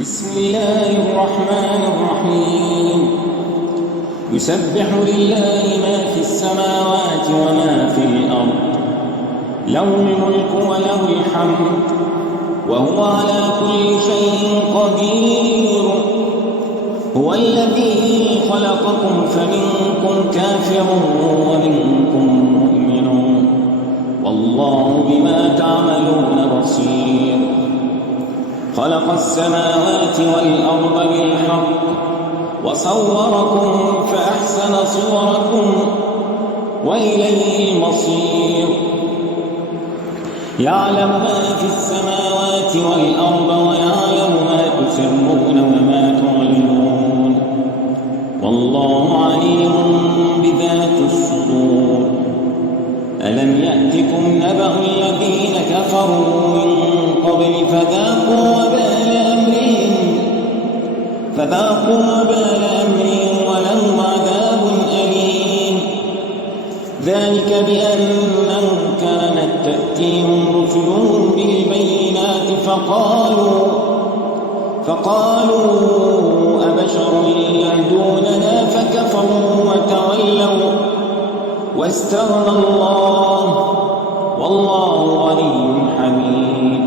بسم الله الرحمن الرحيم يسبح لله ما في السماوات وما في الأرض له الملك وله الحمد وهو على كل شيء قدير هو الذي خلقكم فمنكم كافر ومنكم مؤمن والله بما تعملون بصير خلق السماوات والأرض بالحق وصوركم فأحسن صوركم وإليه المصير يعلم ما في السماوات والأرض ويعلم ما تسرون وما تعلنون والله عليم بذات الصدور ألم يأتكم نبأ الذين كفروا من قبل فذاقوا وبال أمرهم ولهم عذاب أليم ذلك بأنهم كانت تأتيهم رسلهم بالبينات فقالوا أبشر يهدوننا فكفروا وتولوا واستغنى الله والله غني حميد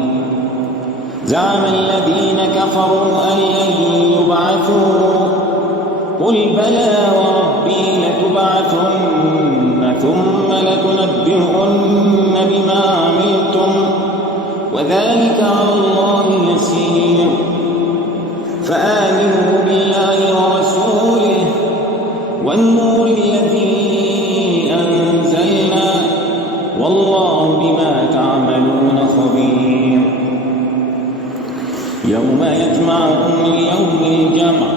زعم الذين كفروا أن لن يبعثوا قل بلى وربي لتبعثن ثم لتنبئن بما عملتم وذلك على الله يسير فآمنوا بالله ورسوله والنور الذي أنزلنا والله بما تعملون خبير يوم يجمعكم ليوم الجمع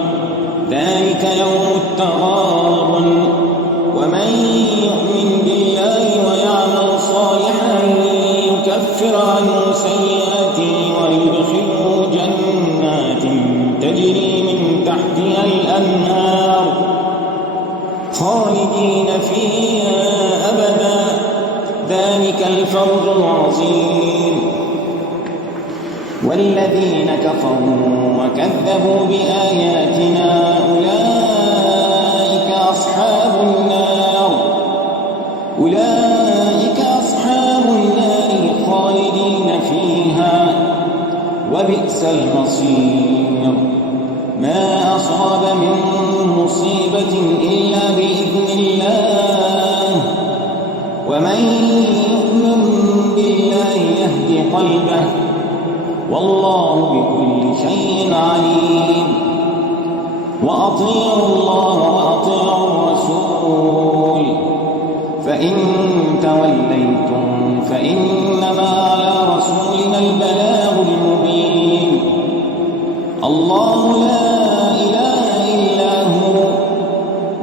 ذلك يوم التغابن ومن يؤمن بالله ويعمل صالحا يكفر عنه سيئاته ويدخله جنات تجري من تحتها الأنهار خالدين فيها أبدا ذلك الفوز العظيم والذين كفروا وكذبوا بآياتنا أولئك أصحاب النار خالدين فيها وبئس المصير ما أصاب من مصيبة إلا بإذن الله ومن يؤمن بالله يهد قلبه والله بكل شيء عليم وأطيعوا الله وأطيعوا الرسول فإن توليتم فإنما على رسولنا البلاغ المبين الله لا إله إلا هو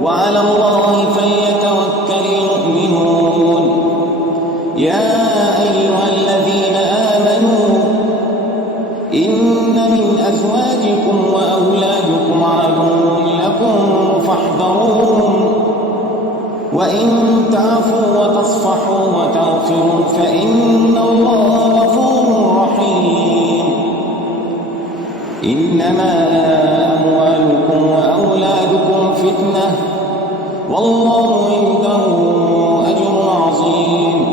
وعلى الله فليتوكل المؤمنون يا أيها الذين آمنوا إن من أزواجكم وأولادكم عدو لكم فاحذروهم وإن تعفوا وتصفحوا وتغفروا فإن الله غفور رحيم إنما أموالكم وأولادكم فتنة والله عنده أجر عظيم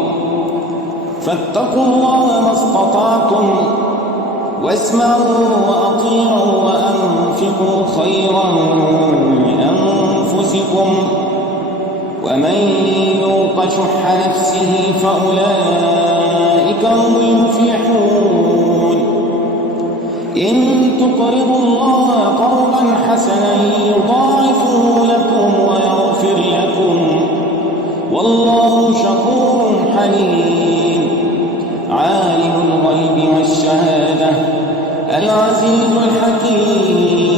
فاتقوا الله ما استطعتم واسمعوا وأطيعوا وأنفقوا خيرا لأنفسكم ومن يوق شح نفسه فأولئك هم المفلحون إن تقرضوا الله قرضا حسنا يضاعفه لكم ويغفر لكم والله شكور حليم عالم الغيب والشهادة العزيز الحكيم